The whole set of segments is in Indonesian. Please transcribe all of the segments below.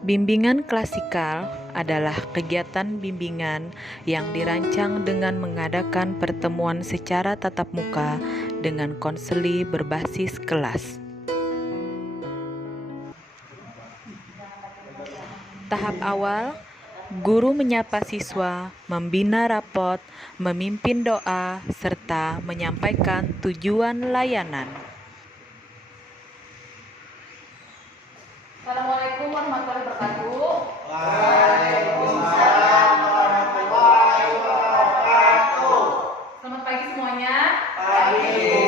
Bimbingan klasikal adalah kegiatan bimbingan yang dirancang dengan mengadakan pertemuan secara tatap muka dengan konseli berbasis kelas. Tahap awal, guru menyapa siswa, membina rapot, memimpin doa, serta menyampaikan tujuan layanan. Assalamualaikum warahmatullahi wabarakatuh. Waalaikumsalam warahmatullahi wabarakatuh. Selamat pagi semuanya. Pagi, Bu.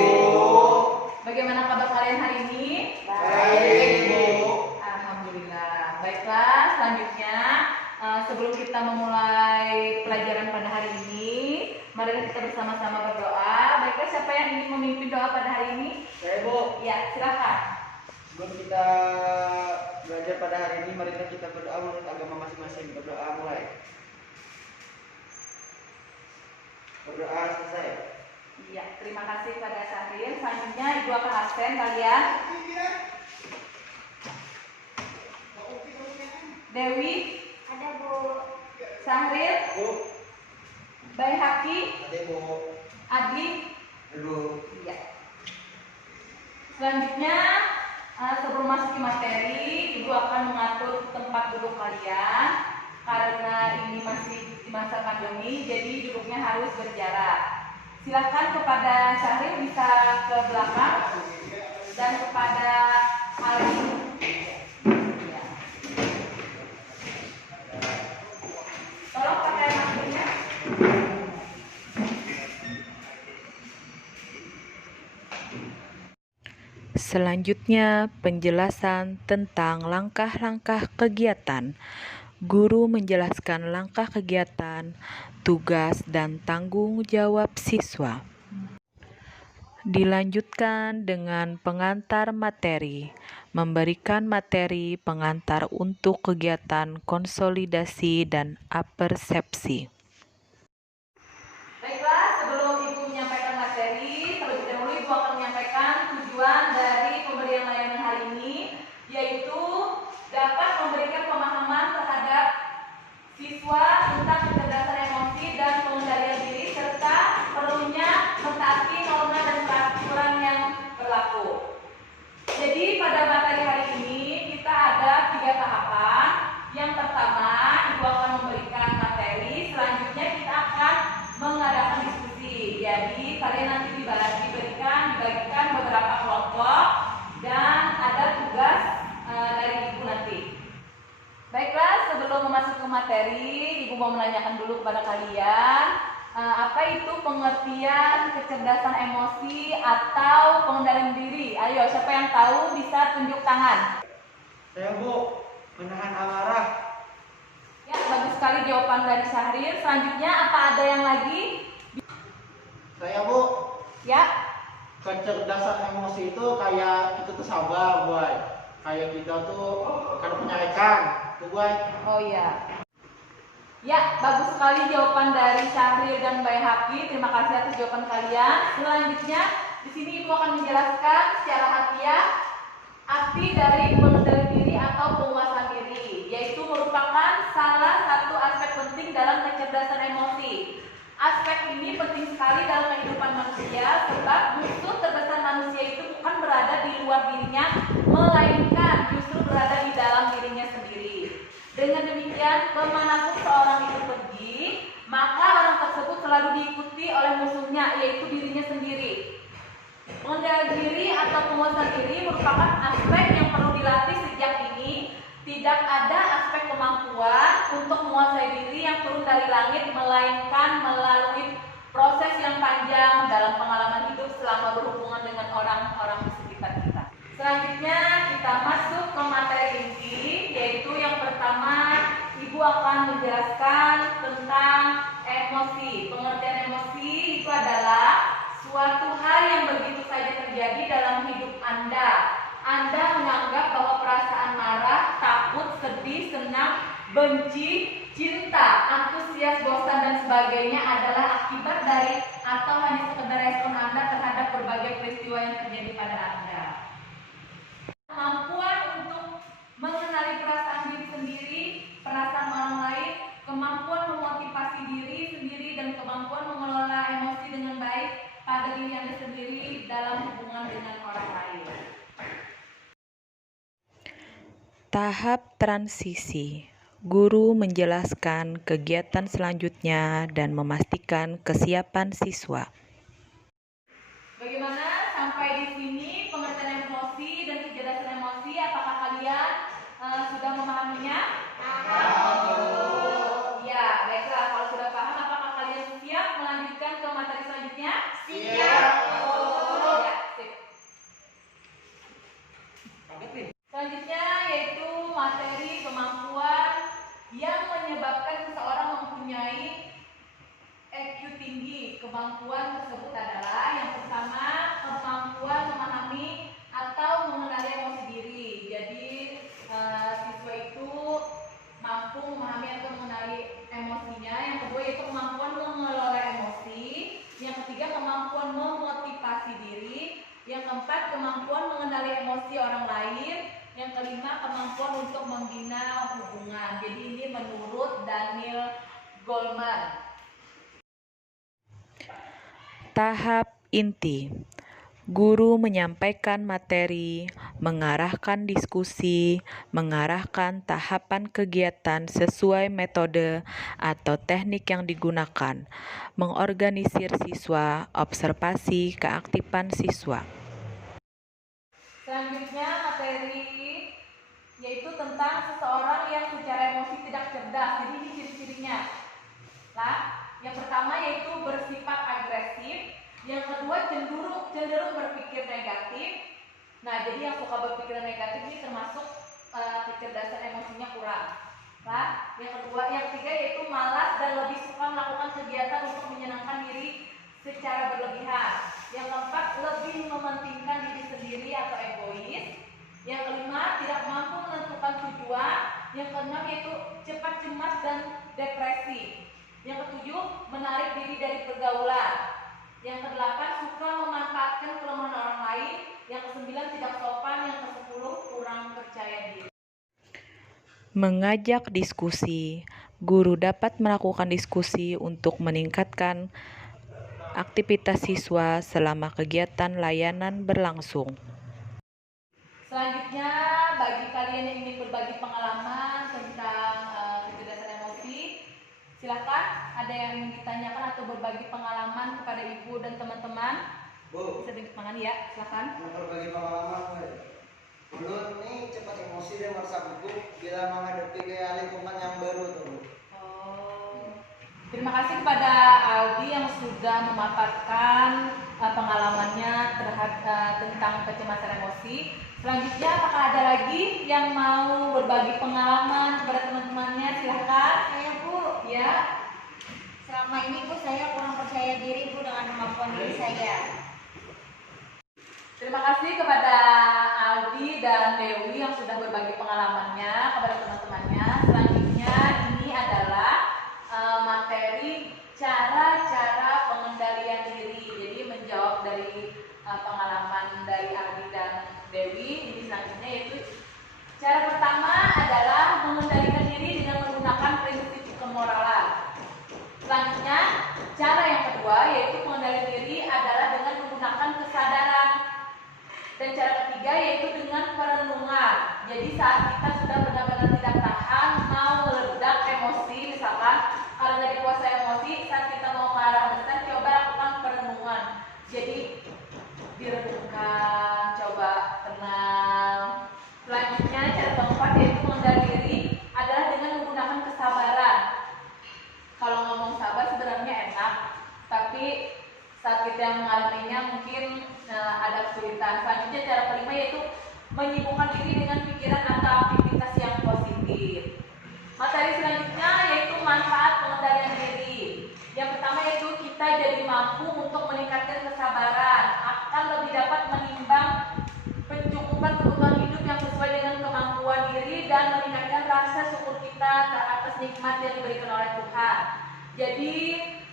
Bagaimana kabar kalian hari ini? Baik, Bu. Alhamdulillah. Baiklah, selanjutnya sebelum kita memulai pelajaran pada hari ini, mari kita bersama-sama berdoa. Baiklah, siapa yang ingin memimpin doa pada hari ini? Saya, Bu. Ya, silakan. Sebelum kita belajar pada hari ini, mari kita berdoa menurut agama masing-masing. Berdoa mulai. Berdoa selesai. Iya, terima kasih pada Syahrir. Selanjutnya Ibu akan absen kalian. Dewi, Ada, Bu. Syahrir, Bu. Baihaqi, Ada, Bu. Adli. Bu. Iya. Selanjutnya, sebelum masuk ke materi, Ibu akan mengatur tempat duduk kalian. Karena ini masih di masa pandemi, jadi duduknya harus berjarak. Silakan kepada Syahrir bisa ke belakang dan kepada Ali. Ya. Tolong pakai maskernya. Selanjutnya, penjelasan tentang langkah-langkah kegiatan. Guru menjelaskan langkah kegiatan, tugas, dan tanggung jawab siswa. Dilanjutkan dengan pengantar materi, memberikan materi pengantar untuk kegiatan konsolidasi dan apersepsi. Baiklah, sebelum Ibu menyampaikan materi, terlebih dahulu Ibu akan menyampaikan tujuan dari pemberian layanan hari ini, yaitu dapat memberikan pemahaman terhadap siswa tentang kecerdasan emosi dan pengendalian diri, serta perlunya mentaati norma dan peraturan yang berlaku. Jadi pada materi hari ini kita ada 3 tahapan. Yang pertama, Ibu akan memberikan materi, selanjutnya kita akan mengadakan diskusi. Jadi kalian nanti dibagikan beberapa kelompok dan ada tugas dari Ibu nanti. Baiklah, sebelum masuk ke materi, Ibu mau menanyakan dulu kepada kalian, apa itu pengertian kecerdasan emosi atau pengendalian diri? Ayo, siapa yang tahu bisa tunjuk tangan. Saya, Bu. Menahan amarah. Ya, bagus sekali jawaban dari Syahrir. Selanjutnya, apa ada yang lagi? Saya, Bu. Ya, Kecerdasan emosi itu kayak kita tuh sabar, Boy. Kayak kita tuh kalau punya ikan, tuh, Boy. oh iya. Ya, bagus sekali jawaban dari Syahrir dan Baihaqi. Terima kasih atas jawaban kalian. Selanjutnya, di sini Ibu akan menjelaskan secara harfiah arti dari pengendalian diri atau penguasaan diri, yaitu merupakan salah satu aspek penting dalam kecerdasan emosi. Aspek ini penting sekali dalam kehidupan manusia, sebab musuh terbesar manusia itu bukan berada di luar dirinya, melainkan justru berada di dalam dirinya sendiri. Dengan demikian, kemanapun seorang itu pergi, maka orang tersebut selalu diikuti oleh musuhnya, yaitu dirinya sendiri. Pengendalian diri atau penguasaan diri merupakan aspek yang perlu dilatih sejak dini. Tidak ada aspek kemampuan untuk menguasai diri yang turun dari langit, melainkan melalui proses yang panjang dalam pengalaman hidup selama berhubungan dengan orang-orang di sekitar kita. Selanjutnya kita masuk ke materi inti, yaitu yang pertama Ibu akan menjelaskan tentang emosi. Pengertian emosi itu adalah suatu hal yang begitu saja terjadi dalam hidup Anda. Anda menganggap bahwa perasaan marah, takut, sedih, senang, benci, cinta, antusias, bosan, dan sebagainya adalah akibat dari atau hanya sekedar respon Anda terhadap berbagai peristiwa yang terjadi pada Anda. Kemampuan untuk mengenali perasaan diri sendiri kemampuan mengelola emosi dengan baik pada diri Anda sendiri dalam hubungan dengan orang lain. Tahap transisi. Guru menjelaskan kegiatan selanjutnya dan memastikan kesiapan siswa. Bagaimana sampai di sini pengertian emosi dan kecerdasan emosi? Apakah kalian sudah memahaminya? Ya, baiklah. Kalau sudah paham, apakah kalian siap melanjutkan ke materi selanjutnya? Siap. Ya, sip. Selanjutnya yaitu materi kemampuan yang menyebabkan seseorang mempunyai EQ tinggi. Kemampuan tersebut adalah yang pertama, kemampuan memahami atau mengenali emosi diri. Jadi siswa itu mampu memahami atau mengenali emosinya. Yang kedua yaitu kemampuan mengelola emosi. Yang ketiga kemampuan memotivasi diri. Yang keempat kemampuan mengenali emosi orang lain. Yang kelima kemampuan untuk membina hubungan. Jadi ini menurut Daniel Goleman. Tahap inti. Guru menyampaikan materi, mengarahkan diskusi, mengarahkan tahapan kegiatan sesuai metode atau teknik yang digunakan, mengorganisir siswa, observasi keaktifan siswa. Selanjutnya materi yaitu tentang seseorang yang secara emosi tidak cerdas. Jadi ini ciri-cirinya. Nah, yang pertama yaitu bersifat agresif, yang kedua cenderung berpikir negatif. Nah, jadi yang suka berpikir negatif ini termasuk kecerdasan emosinya kurang. Nah, yang ketiga yaitu malas dan lebih suka melakukan kegiatan untuk menyenangkan diri secara berlebihan. Yang keempat, lebih mementingkan diri sendiri atau egois. Yang kelima, tidak mampu menentukan tujuan. Yang keenam yaitu cepat cemas dan depresi. Yang ketujuh, menarik diri dari pergaulan. Yang kedelapan, suka memanfaatkan kelemahan orang lain. Yang kesembilan, tidak sopan. Yang kesepuluh, kurang percaya diri. Mengajak diskusi. Guru dapat melakukan diskusi untuk meningkatkan aktivitas siswa selama kegiatan layanan berlangsung. Selanjutnya, bagi kalian yang ingin berbagi pengalaman tentang kecerdasan emosi, silakan ada yang ingin ditanyakan atau berbagi pengalaman kepada ibu dan teman-teman. Bu, Bisa tangan ya, silakan. mau berbagi pengalaman, Bu. Ulun nih cepat emosi dan merasa gugup bila menghadapi gaya lingkungan yang baru tuh, Bu. Terima kasih kepada Aldi yang sudah memaparkan pengalamannya tentang kecemasan emosi. Selanjutnya, apakah ada lagi yang mau berbagi pengalaman kepada teman-temannya? Silahkan. Saya Bu, Ya. selama ini Bu saya kurang percaya diri Bu dengan kemampuan diri saya. Terima kasih kepada Aldi dan Dewi yang sudah berbagi pengalamannya kepada teman-temannya. Selanjutnya, ini adalah materi cara-cara pengendalian diri. Jadi menjawab dari pengalaman dari Aldi dan Dewi. Ini selanjutnya yaitu cara pertama adalah mengendalikan diri dengan menggunakan prinsip kemoralan. Selanjutnya, cara yang kedua yaitu mengendalikan diri adalah dengan menggunakan kesadaran. Dan cara ketiga yaitu dengan perenungan. Jadi saat kita sudah benar-benar tidak tahan, mau meledak emosi, misalkan kalau nggak dikuasai emosi, saat kita mau marah besar, coba lakukan perenungan. Jadi direnungkan, coba tenang. Selanjutnya cara keempat yaitu mengendalikan diri adalah dengan menggunakan kesabaran. Kalau ngomong sabar sebenarnya enak, tapi saat kita yang mengalaminya mungkin ada kesulitan. Selanjutnya cara kelima yaitu menyibukkan diri dengan pikiran atau aktivitas yang positif. Materi selanjutnya yaitu manfaat pengendalian diri. Yang pertama yaitu kita jadi mampu untuk meningkatkan kesabaran, akan lebih dapat menimbang pencukupan kebutuhan hidup yang sesuai dengan kemampuan diri dan meningkatkan rasa syukur kita atas nikmat yang diberikan oleh Tuhan. Jadi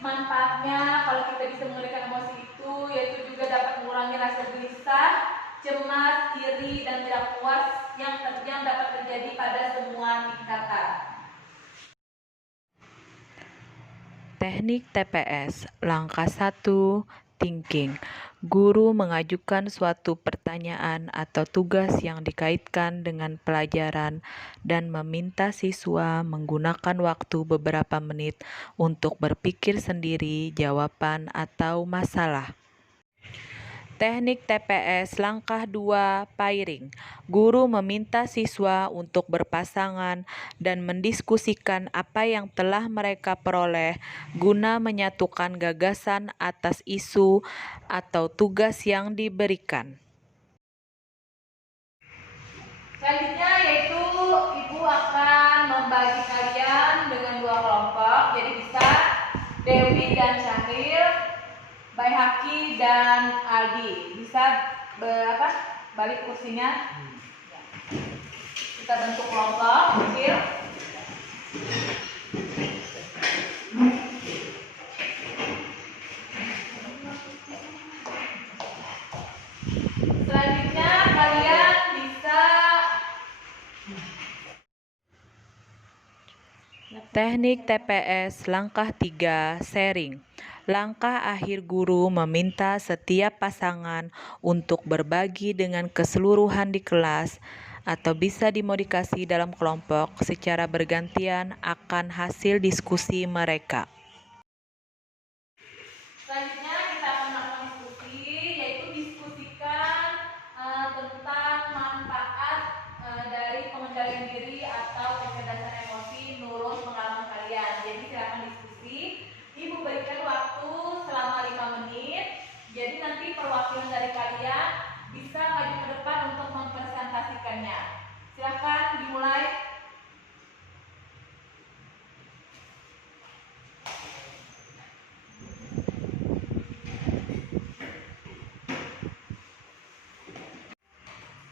manfaatnya kalau kita bisa mengendalikan emosi itu yaitu juga dapat mengurangi rasa gelisah, cemas, iri, dan tidak puas yang dapat terjadi pada semua tingkatan. Teknik TPS. Langkah 1. Thinking. Guru mengajukan suatu pertanyaan atau tugas yang dikaitkan dengan pelajaran dan meminta siswa menggunakan waktu beberapa menit untuk berpikir sendiri jawaban atau masalah. Teknik TPS. Langkah 2. Pairing. Guru meminta siswa untuk berpasangan dan mendiskusikan apa yang telah mereka peroleh guna menyatukan gagasan atas isu atau tugas yang diberikan. Selanjutnya yaitu Ibu akan membagi kalian dengan 2 kelompok. Jadi bisa Dewi dan Syahril, Baihaqi dan Aldi. Bisa balik kursinya. Ya. Kita bentuk kelompok kecil. Selanjutnya kalian bisa Teknik TPS. Langkah 3. Sharing. Langkah akhir guru meminta setiap pasangan untuk berbagi dengan keseluruhan di kelas atau bisa dimodifikasi dalam kelompok secara bergantian akan hasil diskusi mereka. Selanjutnya kita akan melakukan diskusi, yaitu diskusikan tentang manfaat dari pengendalian diri atau kecerdasan emosi menurut pengalaman kalian. Jadi silakan diskusi. Ibu berikan waktu selama 5 menit. Jadi nanti perwakilan dari kalian bisa maju ke depan untuk mempresentasikannya. Silakan dimulai.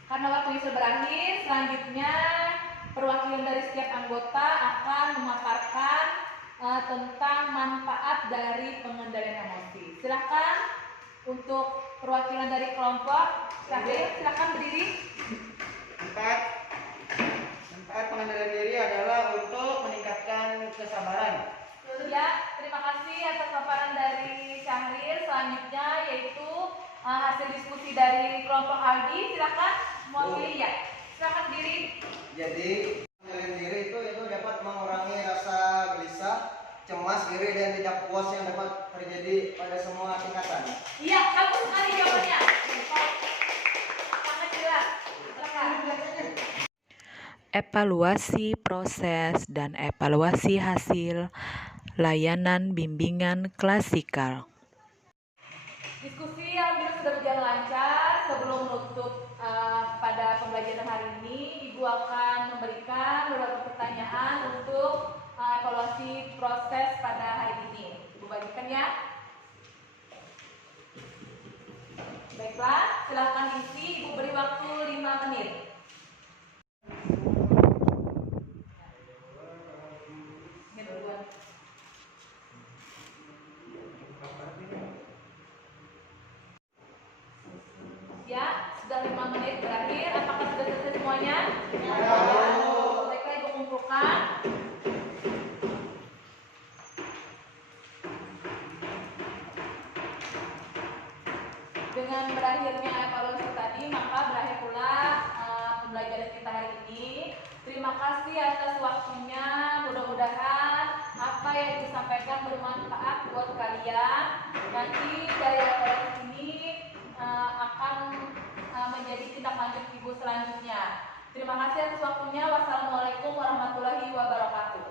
Karena waktunya sudah berakhir, selanjutnya perwakilan dari setiap anggota akan memaparkan tentang manfaat dari pengendalian emosi. Silakan untuk perwakilan dari kelompok, silakan berdiri. 4 pengendalian diri adalah untuk meningkatkan kesabaran. Ya, terima kasih atas paparan dari Syahril. Selanjutnya yaitu hasil diskusi dari kelompok Aldi. Silakan mewakili ya. Silakan diri. Jadi pengendalian diri itu dapat mengurangi rasa gelisah, cemas, iri dan tidak puas yang dapat terjadi pada semua tingkatan. Iya, bagus sekali jawabannya. Sangat jelas. Silakan. Evaluasi proses dan evaluasi hasil layanan bimbingan klasikal. Diskusi alhamdulillah sudah berjalan lancar. Sebelum menutup pada pembelajaran hari ini, Ibu akan memberikan beberapa pertanyaan untuk evaluasi proses pada hari ini. Ibu bagikan ya. Baiklah, silakan isi. Ibu beri waktu 5 menit. Ini duluan. Ya, sudah 5 menit berakhir. Apakah sudah selesai semuanya? Ya. Baiklah, Ibu kumpulkan. Dengan berakhirnya evaluasi tadi, maka berakhir pula pembelajaran kita hari ini. Terima kasih atas waktunya. Mudah-mudahan apa yang disampaikan bermanfaat buat kalian. Nanti dari evaluasi ini akan menjadi tindak lanjut Ibu selanjutnya. Terima kasih atas waktunya. Wassalamualaikum warahmatullahi wabarakatuh.